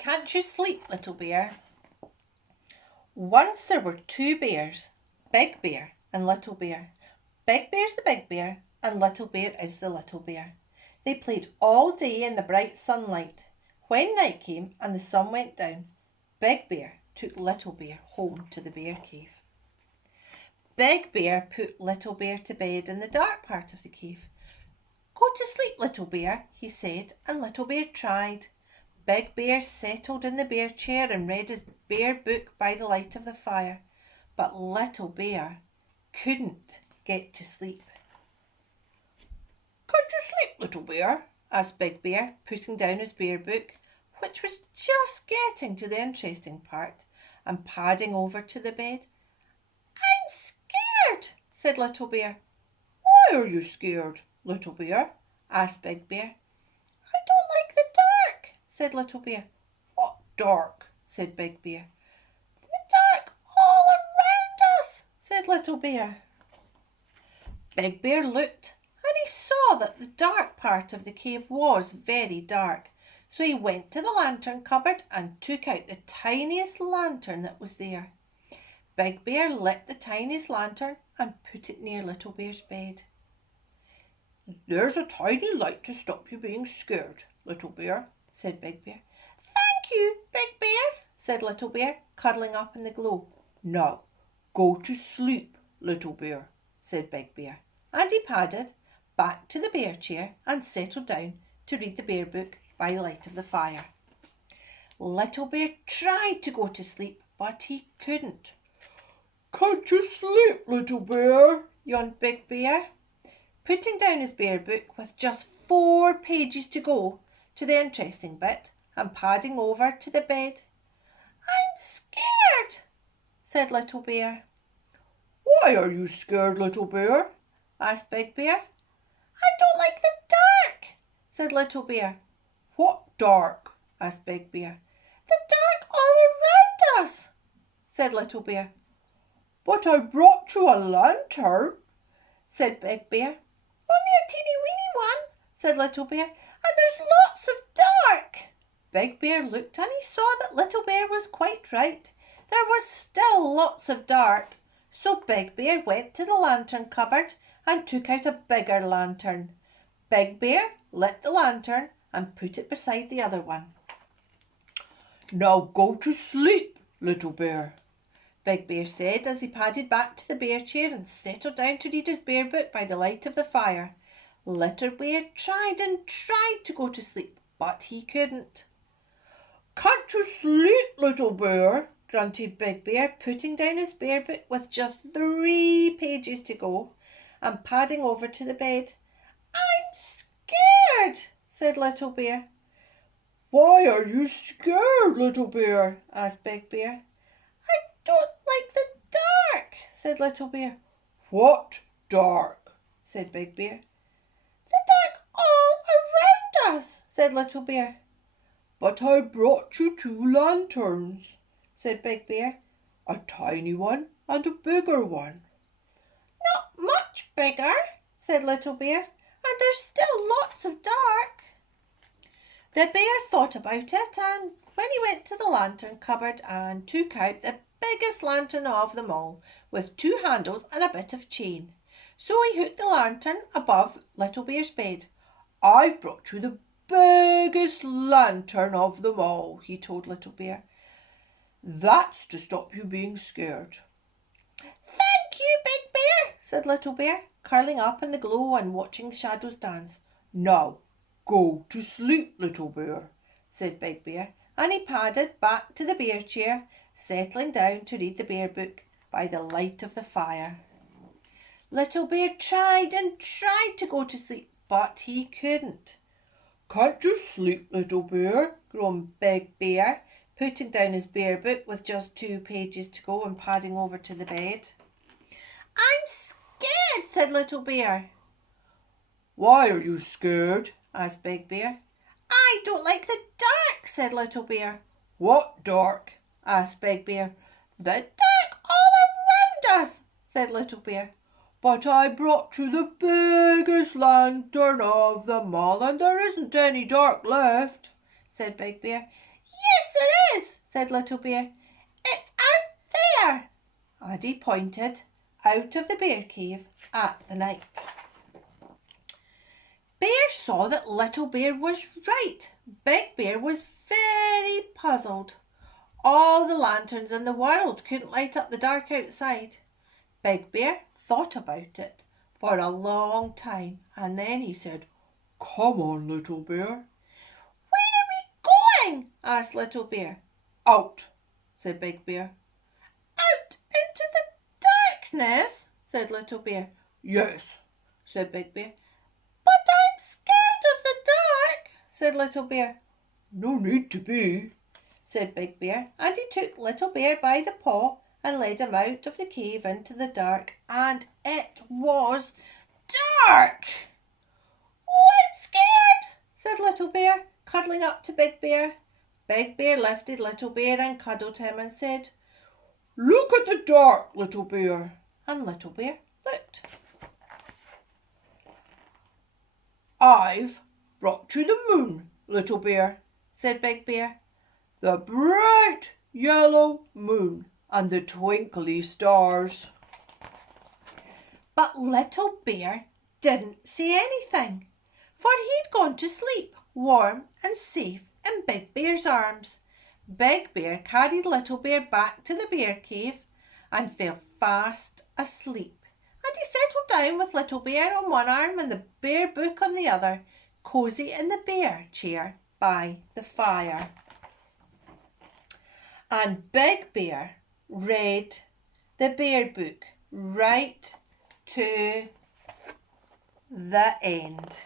Can't you sleep, Little Bear? Once there were two bears, Big Bear and Little Bear. Big Bear's the big bear and Little Bear is the little bear. They played all day in the bright sunlight. When night came and the sun went down, Big Bear took Little Bear home to the bear cave. Big Bear put Little Bear to bed in the dark part of the cave. "Go to sleep, Little Bear," he said, and Little Bear tried. Big Bear settled in the bear chair and read his bear book by the light of the fire. But Little Bear couldn't get to sleep. "Can't you sleep, Little Bear?" asked Big Bear, putting down his bear book, which was just getting to the interesting part, and padding over to the bed. "I'm scared," said Little Bear. "Why are you scared, Little Bear?" asked Big Bear. "I don't like the dark," said Little Bear. "What dark?" said Big Bear. "The dark all around us," said Little Bear. Big Bear looked and he saw that the dark part of the cave was very dark. So he went to the lantern cupboard and took out the tiniest lantern that was there. Big Bear lit the tiniest lantern and put it near Little Bear's bed. "There's a tiny light to stop you being scared, Little Bear," said Big Bear. "Thank you, Big Bear," said Little Bear, cuddling up in the glow. "Now, go to sleep, Little Bear," said Big Bear, and he padded back to the bear chair and settled down to read the bear book by the light of the fire. Little Bear tried to go to sleep, but he couldn't. "Can't you sleep, Little Bear?" yawned Big Bear, putting down his bear book with just 4 pages to go to the interesting bit and padding over to the bed. "I'm scared," said Little Bear. "Why are you scared, Little Bear?" asked Big Bear. "I don't like the dark," said Little Bear. "What dark?" asked Big Bear. "The dark all around us," said Little Bear. "But I brought you a lantern," said Big Bear. "Only a teeny-weeny one," said Little Bear, "and there's lots of dark." Big Bear looked and he saw that Little Bear was quite right. There was still lots of dark. So Big Bear went to the lantern cupboard and took out a bigger lantern. Big Bear lit the lantern and put it beside the other one. "Now go to sleep, Little Bear," Big Bear said as he padded back to the bear chair and settled down to read his bear book by the light of the fire. Little Bear tried and tried to go to sleep, but he couldn't. "Can't you sleep, Little Bear?" grunted Big Bear, putting down his bear book with just 3 pages to go and padding over to the bed. "I'm scared," said Little Bear. "Why are you scared, Little Bear?" asked Big Bear. "I don't like the dark," said Little Bear. "What dark?" said Big Bear. "The dark all around us," said Little Bear. "But I brought you 2 lanterns," said Big Bear. "A tiny one and a bigger one." "Not much bigger," said Little Bear, "and there's still lots of dark." The bear thought about it, and when he went to the lantern cupboard and took out the biggest lantern of them all, with 2 handles and a bit of chain. So he hooked the lantern above Little Bear's bed. "I've brought you the biggest lantern of them all," he told Little Bear. "That's to stop you being scared." "Thank you, Big Bear," said Little Bear, curling up in the glow and watching the shadows dance. "Now, go to sleep, Little Bear," said Big Bear, and he padded back to the bear chair, settling down to read the bear book by the light of the fire. Little Bear tried and tried to go to sleep, but he couldn't. "Can't you sleep, Little Bear?" groaned Big Bear, putting down his bear book with just 2 pages to go and padding over to the bed. "I'm scared," said Little Bear. "Why are you scared?" asked Big Bear. "I don't like the dark," said Little Bear. "What dark?" asked Big Bear. "The dark all around us," said Little Bear. "But I brought you the biggest lantern of them all, and there isn't any dark left," said Big Bear. "Yes, it is, said Little Bear. It's out there. And he pointed out of the bear cave at the night. Bear saw that Little Bear was right. Big Bear was very puzzled. All the lanterns in the world couldn't light up the dark outside. Big Bear thought about it for a long time, and then he said, "Come on, Little Bear." "Where are we going?" asked Little Bear. "Out," said Big Bear. "Out into the darkness?" said Little Bear. "Yes," said Big Bear. "But I'm scared of the dark," said Little Bear. "No need to be," said Big Bear, and he took Little Bear by the paw and led him out of the cave into the dark, and it was dark. "Oh, I'm scared," said Little Bear, cuddling up to Big Bear. Big Bear lifted Little Bear and cuddled him and said, "Look at the dark, Little Bear." And Little Bear looked. "I've brought you the moon, Little Bear," said Big Bear. "The bright yellow moon and the twinkly stars." But Little Bear didn't see anything, for he'd gone to sleep warm and safe in Big Bear's arms. Big Bear carried Little Bear back to the bear cave and fell fast asleep. And he settled down with Little Bear on one arm and the bear book on the other, cosy in the bear chair by the fire. And Big Bear read the bear book right to the end.